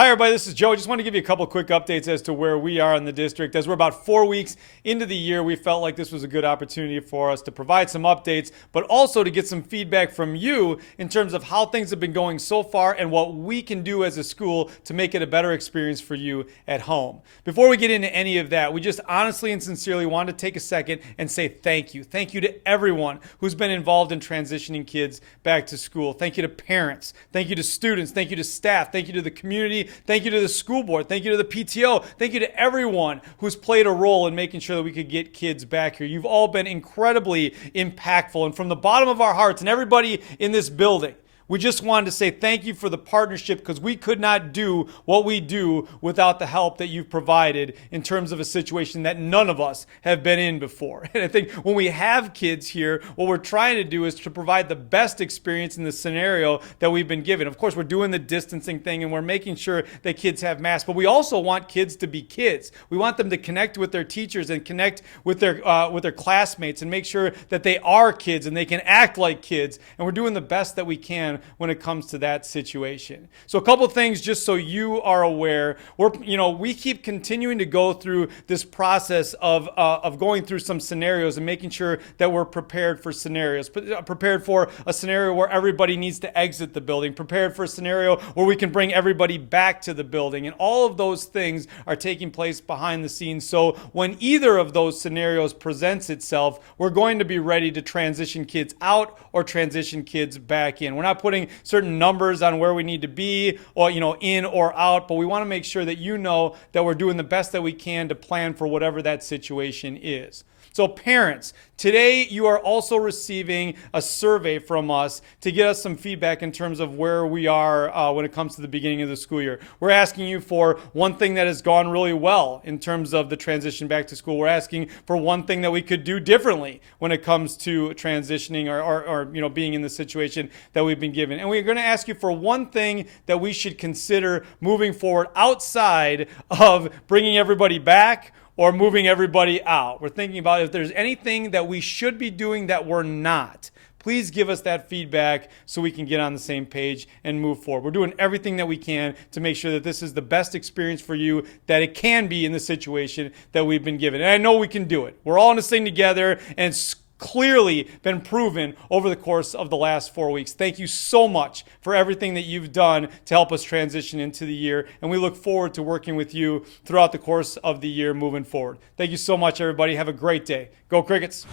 Hi, everybody. This is Joe. I just want to give you a couple quick updates as to where we are in the district. As we're about 4 weeks into the year, we felt like this was a good opportunity for us to provide some updates, but also to get some feedback from you in terms of how things have been going so far and what we can do as a school to make it a better experience for you at home. Before we get into any of that, we just honestly and sincerely want to take a second and say thank you. Thank you to everyone who's been involved in transitioning kids back to school. Thank you to parents. Thank you to students. Thank you to staff. Thank you to the community. Thank you to the school board. Thank you to the PTO. Thank you to everyone who's played a role in making sure that we could get kids back here. You've all been incredibly impactful. And from the bottom of our hearts and everybody in this building, we just wanted to say thank you for the partnership, because we could not do what we do without the help that you've provided in terms of a situation that none of us have been in before. And I think when we have kids here, what we're trying to do is to provide the best experience in the scenario that we've been given. Of course, we're doing the distancing thing and we're making sure that kids have masks, but we also want kids to be kids. We want them to connect with their teachers and connect with their classmates and make sure that they are kids and they can act like kids. And we're doing the best that we can when it comes to that situation. So a couple of things just so you are aware. We keep continuing to go through this process of going through some scenarios and making sure that we're prepared for scenarios. Prepared for a scenario where everybody needs to exit the building. Prepared for a scenario where we can bring everybody back to the building. And all of those things are taking place behind the scenes. So when either of those scenarios presents itself, we're going to be ready to transition kids out or transition kids back in. We're not putting certain numbers on where we need to be, or in or out, but we want to make sure that you know that we're doing the best that we can to plan for whatever that situation is. So parents, today you are also receiving a survey from us to get us some feedback in terms of where we are when it comes to the beginning of the school year. We're asking you for one thing that has gone really well in terms of the transition back to school. We're asking for one thing that we could do differently when it comes to transitioning or being in the situation that we've been given. And we're going to ask you for one thing that we should consider moving forward outside of bringing everybody back or moving everybody out. We're thinking about if there's anything that we should be doing that we're not. Please give us that feedback so we can get on the same page and move forward. We're doing everything that we can to make sure that this is the best experience for you that it can be in the situation that we've been given. And I know we can do it. We're all in this thing together, and it's clearly been proven over the course of the last 4 weeks. Thank you so much for everything that you've done to help us transition into the year, and we look forward to working with you throughout the course of the year moving forward. Thank you so much, everybody. Have a great day. Go Crickets.